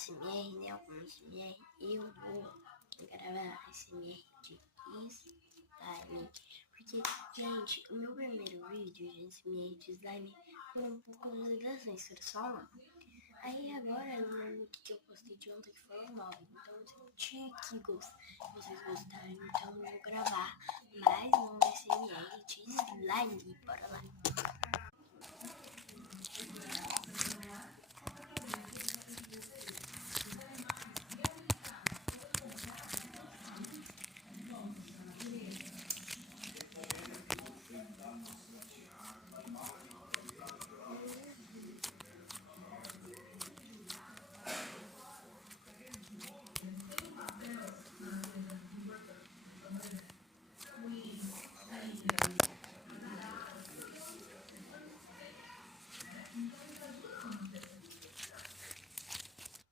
ASMR, né? Algum ASMR, eu vou gravar ASMR de slime. Porque, gente, o meu primeiro vídeo de ASMR de slime foi um pouco das instruções. Aí agora, no vídeo que eu postei de ontem, que foi o 9, então eu senti que vocês gostaram, então eu vou gravar mais um ASMR de slime. Bora lá!